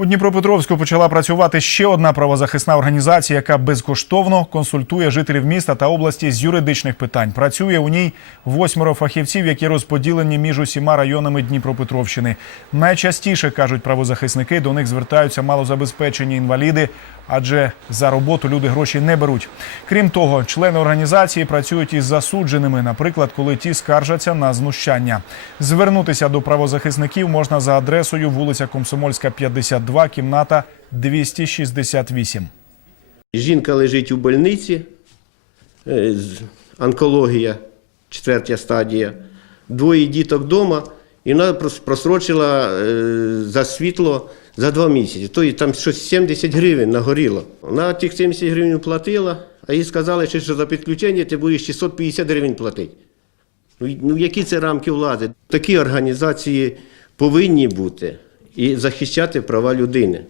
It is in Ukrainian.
У Дніпропетровську почала працювати ще одна правозахисна організація, яка безкоштовно консультує жителів міста та області з юридичних питань. Працює у ній восьмеро фахівців, які розподілені між усіма районами Дніпропетровщини. Найчастіше кажуть правозахисники, до них звертаються малозабезпечені інваліди, адже за роботу люди гроші не беруть. Крім того, члени організації працюють із засудженими, наприклад, коли ті скаржаться на знущання. Звернутися до правозахисників можна за адресою вулиця Комсомольська, 52, кімната 268. Жінка лежить у больниці, е, з- онкологія, четвертя стадія, двоє діток вдома, і вона просрочила е, за світло за два місяці. Тобто там щось 70 гривень нагоріло. Вона тих 70 гривень платила, а їй сказали, що за підключення ти будеш 650 гривень платити. Ну, ну які це рамки влади? Такі організації повинні бути і захищати права людини.